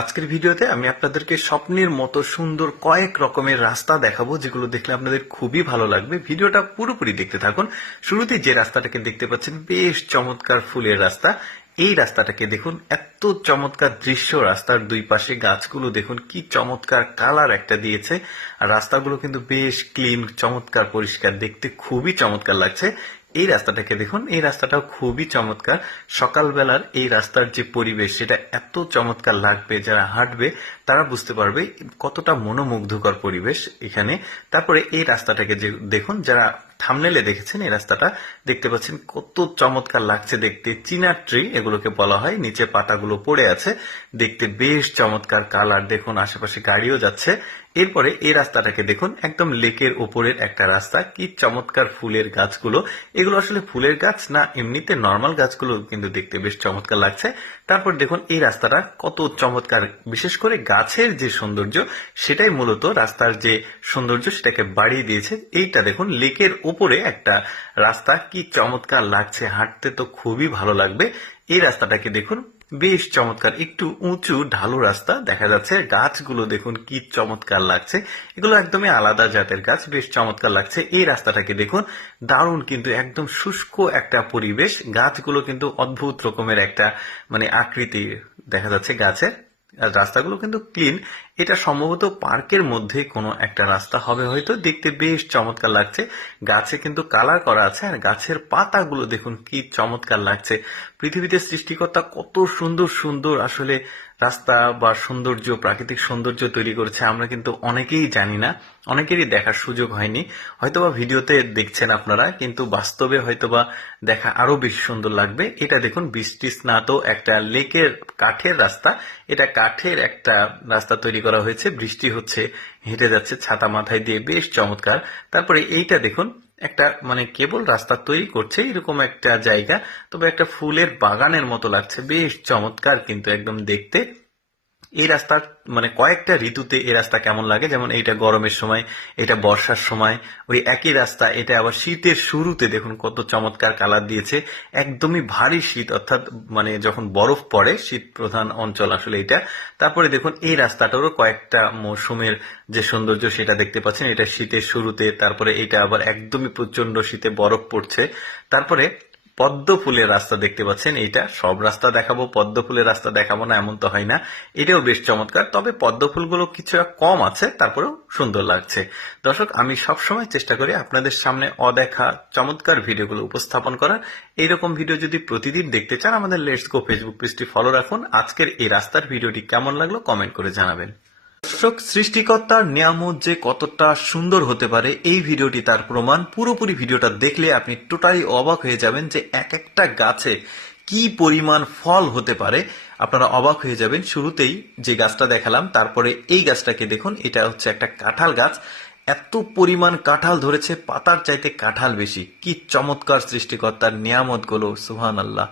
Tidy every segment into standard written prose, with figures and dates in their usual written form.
আজকের ভিডিওতে আমি আপনাদেরকে স্বপ্নের মতো সুন্দর কয়েক রকমের রাস্তা দেখাবো, যেগুলো দেখলে আপনাদের খুবই ভালো লাগবে। ভিডিওটা পুরোপুরি দেখতে থাকুন। শুরুতে যে রাস্তাটাকে দেখতে পাচ্ছেন, বেশ চমৎকার ফুলের রাস্তা। এই রাস্তাটাকে দেখুন, এত চমৎকার দৃশ্য। রাস্তার দুই পাশে গাছগুলো দেখুন, কি চমৎকার কালার একটা দিয়েছে। আর রাস্তাগুলো কিন্তু বেশ ক্লিন, চমৎকার পরিষ্কার, দেখতে খুবই চমৎকার লাগছে। এই রাস্তাটাকে দেখুন, এই রাস্তাটাও খুবই চমৎকার। সকালবেলার এই রাস্তার যে পরিবেশ, সেটা এত চমৎকার লাগবে। যারা হাঁটবে তারা বুঝতে পারবে কতটা মনোমুগ্ধকর পরিবেশ এখানে। তারপরে এই রাস্তাটাকে যে দেখুন, যারা থাম্বনেলে দেখেছেন, এই রাস্তাটা দেখতে পাচ্ছেন কত চমৎকার লাগছে দেখতে। চিনার ট্রি এগুলোকে বলা হয়, নিচে পাতাগুলো পড়ে আছে, দেখতে বেশ চমৎকার কালার। দেখুন আশেপাশে গাড়িও যাচ্ছে। এরপরে এই রাস্তাটাকে দেখুন, একদম লেকের ওপরের একটা রাস্তা। কি চমৎকার ফুলের গাছগুলো। এগুলো আসলে ফুলের গাছ না, এমনিতে নর্মাল গাছগুলো, কিন্তু দেখতে বেশ চমৎকার লাগছে। তারপর দেখুন এই রাস্তাটা কত চমৎকার। বিশেষ করে গাছের যে সৌন্দর্য, সেটাই মূলত রাস্তার যে সৌন্দর্য সেটাকে বাড়িয়ে দিয়েছে। এইটা দেখুন, লেকের উপরে একটা রাস্তা, কি চমৎকার লাগছে। হাঁটতে তো খুবই ভালো লাগবে। এই রাস্তাটাকে দেখুন, বেশ চমৎকার, একটু উঁচু ঢালু রাস্তা দেখা যাচ্ছে। গাছগুলো দেখুন কি চমৎকার লাগছে। এগুলো একদমই আলাদা জাতের গাছ, বেশ চমৎকার লাগছে। এই রাস্তাটাকে দেখুন, দারুণ, কিন্তু একদম শুষ্ক একটা পরিবেশ। গাছগুলো কিন্তু অদ্ভুত রকমের একটা আকৃতি দেখা যাচ্ছে গাছের। আর রাস্তাগুলো কিন্তু ক্লিন। এটা সম্ভবত পার্কের মধ্যে কোনো একটা রাস্তা হবে হয়তো। দেখতে বেশ চমৎকার লাগছে। গাছে কিন্তু কালার করা আছে, আর গাছের পাতাগুলো দেখুন কি চমৎকার লাগছে। পৃথিবীতে সৃষ্টিকর্তা কত সুন্দর সুন্দর আসলে রাস্তা বা সৌন্দর্য, প্রাকৃতিক সৌন্দর্য তৈরি করেছে, আমরা কিন্তু অনেকেই জানি না, অনেকেরই দেখার সুযোগ হয়নি। হয়তোবা ভিডিওতে দেখছেন আপনারা, কিন্তু বাস্তবে হয়তোবা দেখা আরো বেশি সুন্দর লাগবে। এটা দেখুন, বৃষ্টি স্নাত একটা লেকের কাঠের রাস্তা। এটা কাঠের একটা রাস্তা তৈরি করা হয়েছে, বৃষ্টি হচ্ছে, হেঁটে যাচ্ছে ছাতা মাথায় দিয়ে, বেশ চমৎকার। তারপরে এইটা দেখুন, একটা কেবল রাস্তা তৈরি করছে এরকম একটা জায়গা, তবে একটা ফুলের বাগানের মতো লাগছে, বেশ চমৎকার কিন্তু একদম দেখতে। এই রাস্তা কয়েকটা ঋতুতে এই রাস্তা কেমন লাগে, যেমন এইটা গরমের সময়, এটা বর্ষার সময়। ওই একই রাস্তা এটা আবার শীতের শুরুতে দেখুন কত চমৎকার কালার দিয়েছে। একদমই ভারী শীত, অর্থাৎ যখন বরফ পড়ে, শীত প্রধান অঞ্চল আসলে এটা। তারপরে দেখুন এই রাস্তাটারও কয়েকটা মৌসুমের যে সৌন্দর্য সেটা দেখতে পাচ্ছেন। এটা শীতের শুরুতে, তারপরে এটা আবার একদমই প্রচন্ড শীতে বরফ পড়ছে। তারপরে পদ্ম ফুলের রাস্তা দেখতে পাচ্ছেন। এইটা সব রাস্তা দেখাবো, পদ্ম ফুলের রাস্তা দেখাবো না এমন তো হয় না। এটাও বেশ চমৎকার, তবে পদ্ম ফুলগুলো কিছুটা কম আছে, তারপরেও সুন্দর লাগছে। দর্শক, আমি সবসময় চেষ্টা করি আপনাদের সামনে অদেখা চমৎকার ভিডিওগুলো উপস্থাপন করার। এইরকম ভিডিও যদি প্রতিদিন দেখতে চান, আমাদের লেটস গো ফেসবুক পেজটি ফলো রাখুন। আজকের এই রাস্তার ভিডিওটি কেমন লাগলো কমেন্ট করে জানাবেন। দর্শক, সৃষ্টিকর্তার নিয়ামত যে কতটা সুন্দর হতে পারে, এই ভিডিওটি তার প্রমাণ। পুরোপুরি ভিডিওটা দেখলে আপনি টোটালি অবাক হয়ে যাবেন যে এক একটা গাছে কি পরিমাণ ফল হতে পারে। আপনারা অবাক হয়ে যাবেন। শুরুতেই যে গাছটা দেখালাম, তারপরে এই গাছটাকে দেখুন, এটা হচ্ছে একটা কাঁঠাল গাছ। এত পরিমাণ কাঁঠাল ধরেছে, পাতার চাইতে কাঁঠাল বেশি। কি চমৎকার সৃষ্টিকর্তার নিয়ামত গুলো, সুবহানাল্লাহ।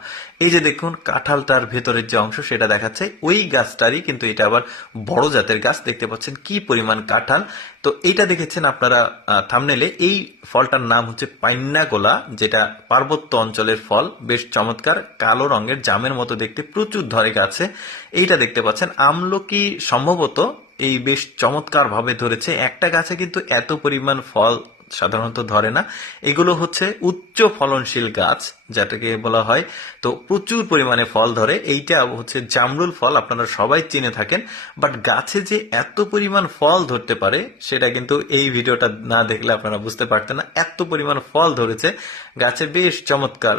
এই যে দেখুন, কাঁঠালটার ভেতরের যে অংশ সেটা দেখাচ্ছে ওই গাছটারই, কিন্তু এটা আবার বড় জাতের গাছ। দেখতে পাচ্ছেন কি পরিমাণ কাঁঠাল। তো এইটা দেখেছেন আপনারা থাম্বনেলে। এই ফলটার নাম হচ্ছে পাইন্না গোলা, যেটা পার্বত্য অঞ্চলের ফল। বেশ চমৎকার, কালো রঙের, জামের মতো দেখতে, প্রচুর ধরে গাছে। এইটা দেখতে পাচ্ছেন আমলকি, সম্ভবত এই বেশ চমৎকার ভাবে ধরেছে। একটা গাছে কিন্তু এত পরিমাণ ফল সাধারণত ধরে না। এগুলো হচ্ছে উচ্চ ফলনশীল গাছ, যেটাকে বলা হয়। তো প্রচুর পরিমাণে ফল ধরে। এইটা হচ্ছে জামরুল ফল, আপনারা সবাই চিনে থাকেন। বাট গাছে যে এত পরিমাণ ফল ধরতে পারে, সেটা কিন্তু এই ভিডিওটা না দেখলে আপনারা বুঝতে পারতেন না। এত পরিমাণ ফল ধরেছে গাছে, বেশ চমৎকার।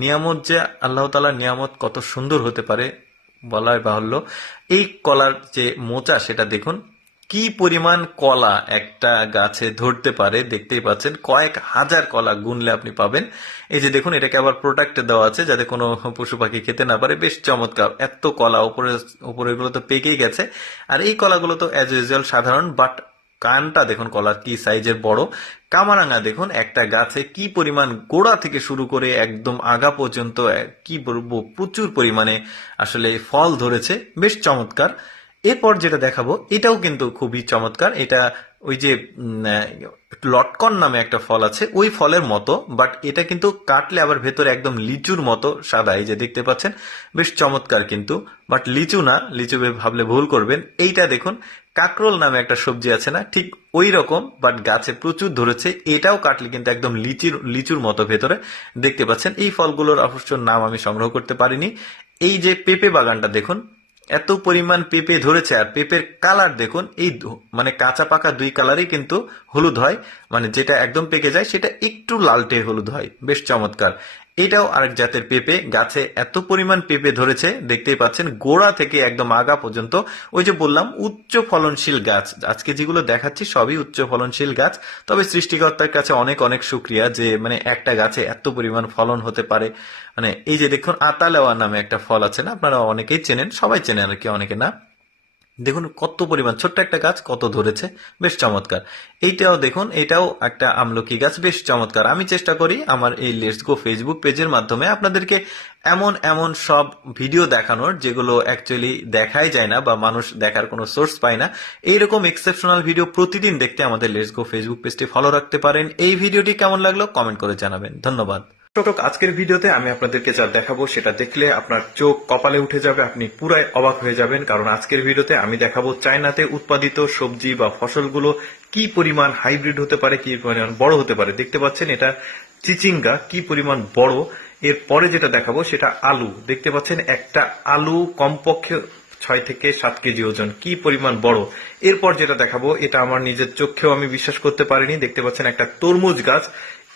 নিয়ামত, যে আল্লাহ তাআলার নিয়ামত কত সুন্দর হতে পারে বলাই বাহুল্য। এই কলার যে মোচা, সেটা দেখুন কি পরিমাণ কলা একটা গাছে ধরতে পারে। দেখতেই পাচ্ছেন কয়েক হাজার কলা গুনলে আপনি পাবেন। এই যে দেখুন, এটাকে আবার প্রোটেক্ট দেওয়া আছে যাতে কোনো পশু পাখি খেতে না পারে। বেশ চমৎকার, এত কলা উপরে গুলো তো পেকেই গেছে। আর এই কলাগুলো তো অ্যাজ ইউজুয়াল সাধারণ, বাট কানটা দেখুন কলার কি সাইজের বড়। কামারাঙ্গা দেখুন, একটা গাছে কি পরিমাণ গোড়া থেকে শুরু করে একদম আগা পর্যন্ত, কি বলবো, প্রচুর পরিমাণে আসলে ফল ধরেছে। বেশ চমৎকার। এরপর যেটা দেখাবো, এটাও কিন্তু খুবই চমৎকার। এটা ওই যে লটকন নামে একটা ফল আছে ওই ফলের মতো, বাট এটা কিন্তু কাটলে আবার ভেতরে একদম লিচুর মতো সাদা, এই যে দেখতে পাচ্ছেন, বেশ চমৎকার কিন্তু। বাট লিচু না, লিচু ভাবলে ভুল করবেন। এইটা দেখুন, কাকরোল নামে একটা সবজি আছে না, ঠিক ওই রকম, বাট গাছে প্রচুর ধরেছে। এটাও কাটলে কিন্তু একদম লিচুর মতো ভেতরে দেখতে পাচ্ছেন। এই ফলগুলোর অবশ্য নাম আমি সংগ্রহ করতে পারিনি। এই যে পেঁপে বাগানটা দেখুন, এত পরিমাণ পেঁপে ধরেছে, আর পেঁপের কালার দেখুন, এই মানে কাঁচা পাকা দুই কালারই কিন্তু হলুদ হয়, মানে যেটা একদম পেকে যায় সেটা একটু লালটে হলুদ হয়, বেশ চমৎকার। এটাও আরেক জাতের পেঁপে, গাছে এত পরিমাণ পেঁপে ধরেছে দেখতেই পাচ্ছেন, গোড়া থেকে একদম আগা পর্যন্ত। ওই যে বললাম উচ্চ ফলনশীল গাছ, আজকে যেগুলো দেখাচ্ছি সবই উচ্চ ফলনশীল গাছ। তবে সৃষ্টিকর্তার কাছে অনেক অনেক শুক্রিয়া যে মানে একটা গাছে এত পরিমাণ ফলন হতে পারে। মানে এই যে দেখুন, আতালেওয়া নামে একটা ফল আছে না, আপনারা অনেকেই চেনেন, সবাই চেনেন আর কি, অনেকে না। দেখুন কত পরিমাণ, ছোট্ট একটা গাছ কত ধরেছে, বেশ চমৎকার। এইটাও দেখুন, এটাও একটা আমলকি গাছ, বেশ চমৎকার। আমি চেষ্টা করি আমার এই লেটস গো ফেসবুক পেজের মাধ্যমে আপনাদেরকে এমন এমন সব ভিডিও দেখানোর যেগুলো অ্যাকচুয়ালি দেখাই যায় না বা মানুষ দেখার কোনো সোর্স পায় না। এইরকম এক্সেপশনাল ভিডিও প্রতিদিন দেখতে আমাদের লেটস গো ফেসবুক পেজটি ফলো রাখতে পারেন। এই ভিডিওটি কেমন লাগলো কমেন্ট করে জানাবেন। ধন্যবাদ। দর্শক, আজকের ভিডিওতে আমি আপনাদেরকে যা দেখাবো সেটা দেখলে আপনার চোখ কপালে উঠে যাবে, আপনি পুরাই অবাক হয়ে যাবেন। কারণ আজকের ভিডিওতে আমি দেখাবো চায়নাতে উৎপাদিত সবজি বা ফসলগুলো কি পরিমাণ হাইব্রিড হতে পারে, কি পরিমাণ বড় হতে পারে। দেখতে পাচ্ছেন এটা চিচিঙ্গা, কি পরিমাণ বড়। এরপরে যেটা দেখাবো সেটা আলু, দেখতে পাচ্ছেন একটা আলু কমপক্ষে 6 থেকে 7 কেজি ওজন, কি পরিমাণ বড়। এরপর যেটা দেখাবো এটা আমার নিজের চোখেও আমি বিশ্বাস করতে পারিনি। দেখতে পাচ্ছেন একটা তরমুজ গাছ,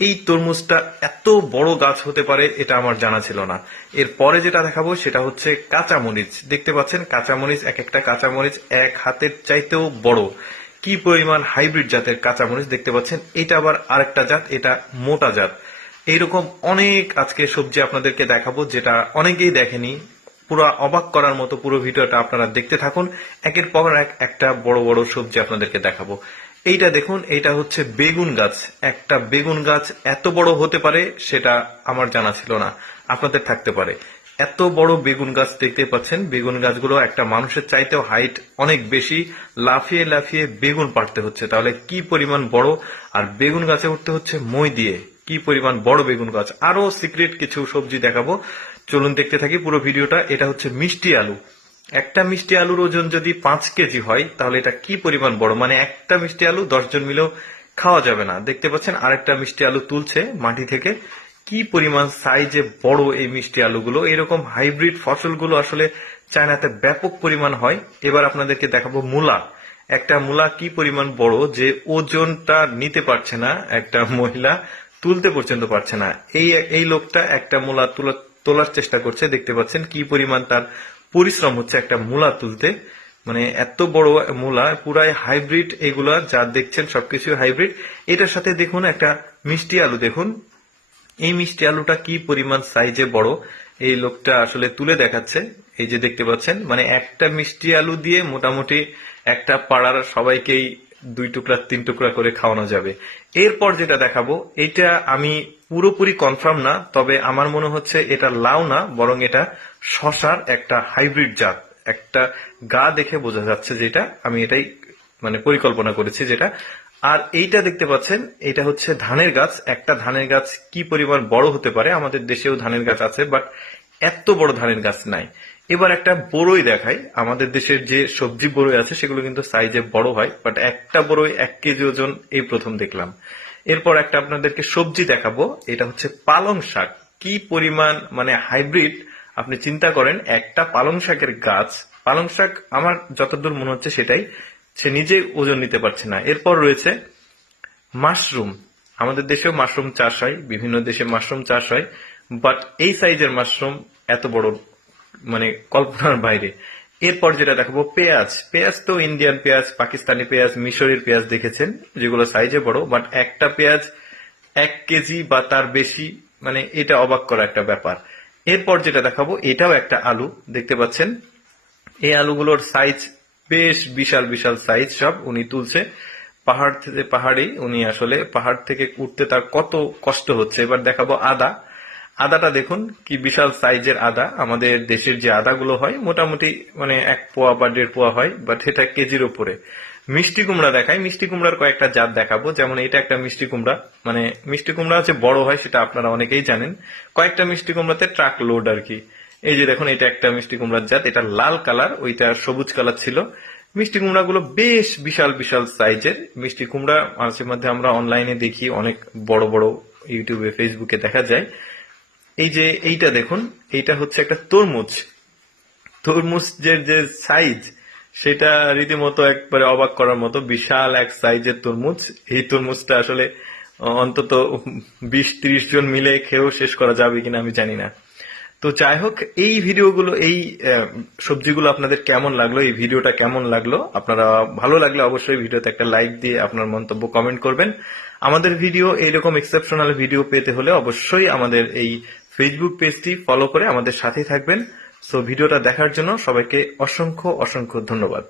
এই তরমুজটা এত বড় গাছ হতে পারে এটা আমার জানা ছিল না। এরপরে যেটা দেখাবো সেটা হচ্ছে কাঁচামরিচ, দেখতে পাচ্ছেন কাঁচামরিচ, এক একটা কাঁচামরিচ এক হাতের চাইতেও বড়। কি পরিমাণ হাইব্রিড জাতের কাঁচামরিচ, দেখতে পাচ্ছেন। এটা আবার আরেকটা জাত, এটা মোটা জাত। এইরকম অনেক আজকে সবজি আপনাদেরকে দেখাবো যেটা অনেকেই দেখেনি। পুরো অবাক করার মতো পুরো ভিডিওটা আপনারা দেখতে থাকুন। একের পর এক একটা বড় বড় সবজি আপনাদেরকে দেখাবো। এইটা দেখুন, এইটা হচ্ছে বেগুন গাছ। একটা বেগুন গাছ এত বড় হতে পারে সেটা আমার জানা ছিল না, আপনাদের থাকতে পারে। এত বড় বেগুন গাছ দেখতে পাচ্ছেন, বেগুন গাছগুলো একটা মানুষের চাইতেও হাইট অনেক বেশি, লাফিয়ে লাফিয়ে বেগুন পাড়তে হচ্ছে, তাহলে কি পরিমাণ বড়। আর বেগুন গাছে উঠতে হচ্ছে মই দিয়ে, কি পরিমাণ বড় বেগুন গাছ। আরো সিক্রেট কিছু সবজি দেখাবো, চলুন দেখতে থাকি পুরো ভিডিওটা। এটা হচ্ছে মিষ্টি আলু, একটা মিষ্টি আলুর ওজন যদি 5 কেজি হয় তাহলে এটা কি পরিমাণ বড়, মানে একটা মিষ্টি আলু 10 জন মিলেও খাওয়া যাবে না। দেখতে পাচ্ছেন আরেকটা মিষ্টি আলু তুলছে মাটি থেকে, কি পরিমাণ সাইজে বড় এই মিষ্টি আলুগুলো। এরকম হাইব্রিড ফসলগুলো আসলে চায়নাতে ব্যাপক পরিমাণ হয়। এবার আপনাদেরকে দেখাবো মূলা, একটা মূলা কি পরিমাণ বড় যে ওজনটা নিতে পারছে না একটা মহিলা, তুলতে পর্যন্ত পারছে না। এই লোকটা একটা মূলা তোলার চেষ্টা করছে, দেখতে পাচ্ছেন কি পরিমাণ তার পরিশ্রম হচ্ছে একটা মূলা তুলতে। মানে এত বড় মূলা, পুরাই হাইব্রিড এগুলা যা দেখছেন সবকিছু হাইব্রিড। এটার সাথে দেখুন একটা মিষ্টি আলু, দেখুন এই মিষ্টি আলুটা কি পরিমাণ সাইজে বড়, এই লোকটা আসলে তুলে দেখাচ্ছে। এই যে দেখতে পাচ্ছেন, মানে একটা মিষ্টি আলু দিয়ে মোটামুটি একটা পাড়ার সবাইকেই 2 টুকরা 3 টুকরা করে খাওয়ানো যাবে। এরপর যেটা দেখাবো এটা আমি পুরোপুরি কনফার্ম না, তবে আমার মনে হচ্ছে এটা লাউ না, বরং এটা শশার একটা হাইব্রিড জাত। একটা গা দেখে বোঝা যাচ্ছে যেটা, আমি এটাই মানে পরিকল্পনা করেছি যেটা। আর এইটা দেখতে পাচ্ছেন, এটা হচ্ছে ধানের গাছ। একটা ধানের গাছ কি পরিমাণ বড় হতে পারে, আমাদের দেশেও ধানের গাছ আছে বাট এত বড় ধানের গাছ নাই। এবার একটা বড়ই দেখাই, আমাদের দেশের যে সবজি বড়ই আছে সেগুলো কিন্তু সাইজে বড় হয়, বাট একটা বড়ই 1 কেজি ওজন এই প্রথম দেখলাম। এরপর একটা আপনাদেরকে সবজি দেখাবো, এটা হচ্ছে পালং শাক, কি পরিমাণ মানে হাইব্রিড। আপনি চিন্তা করেন একটা পালং শাকের গাছ, পালং শাক আমার যতদূর মনে হচ্ছে সেটাই, সে নিজে ওজন নিতে পারছে না। এরপর রয়েছে মাশরুম, আমাদের দেশেও মাশরুম চাষ হয়, বিভিন্ন দেশে মাশরুম চাষ হয়, বাট এই সাইজের মাশরুম এত বড় মানে কল্পনার বাইরে। এরপর যেটা দেখাবো পেঁয়াজ, পেঁয়াজ তো ইন্ডিয়ান পেঁয়াজ, পাকিস্তানি পেঁয়াজ, মিশরের পেঁয়াজ দেখেছেন যেগুলো সাইজে বড়, বাট একটা পেঁয়াজ 1 কেজি বা তার বেশি, মানে এটা অবাক করা একটা ব্যাপার। এরপর যেটা দেখাবো এটাও একটা আলু, দেখতে পাচ্ছেন এই আলুগুলোর সাইজ বেশ বিশাল বিশাল সাইজ, সব উনি তুলছে পাহাড় থেকে, পাহাড়ি উনি আসলে পাহাড় থেকে উঠতে তার কত কষ্ট হচ্ছে। এবার দেখাবো আদা, আদাটা দেখুন কি বিশাল সাইজের আদা। আমাদের দেশের যে আদাগুলো হয় মোটামুটি মানে 1 পোয়া বা 1.5 পোয়া হয়, বাট এটা কেজির উপরে। মিষ্টি কুমড়া দেখাই। মিষ্টি কুমড়ার কয়েকটা জাত দেখাবো, যেমন এটা একটা মিষ্টি কুমড়া, মানে মিষ্টি কুমড়া হচ্ছে বড় হয় সেটা আপনারা অনেকেই জানেন। কয়েকটা মিষ্টি কুমড়াতে ট্রাক লোড আর কি। এই যে দেখুন, এটা একটা মিষ্টি কুমড়ার জাত, এটা লাল কালার, ওইটা সবুজ কালার ছিল। মিষ্টি কুমড়া গুলো বেশ বিশাল বিশাল সাইজের মিষ্টি কুমড়া। মাঝে মধ্যে আমরা অনলাইনে দেখি, অনেক বড় বড় ইউটিউবে ফেসবুকে দেখা যায়। এই যে এইটা দেখুন, এইটা হচ্ছে একটা তরমুজ। তরমুজের যে সাইজ, সেটা রীতিমতো একবারে অবাক করার মতো, বিশাল এক সাইজের তরমুজ। এই তরমুজটা আসলে অন্তত 20-30 জন মিলে খেয়েও শেষ করা যাবে কিনা আমি জানি না। তো যাই হোক, এই ভিডিওগুলো, এই সবজিগুলো আপনাদের কেমন লাগলো, এই ভিডিওটা কেমন লাগলো, আপনারা ভালো লাগলে অবশ্যই ভিডিওতে একটা লাইক দিয়ে আপনার মন্তব্য কমেন্ট করবেন। আমাদের ভিডিও, এইরকম এক্সেপশনাল ভিডিও পেতে হলে অবশ্যই আমাদের এই ফেসবুক পেজটি ফলো করে আমাদের সাথেই থাকবেন। সো ভিডিওটা দেখার জন্য সবাইকে অসংখ্য অসংখ্য ধন্যবাদ।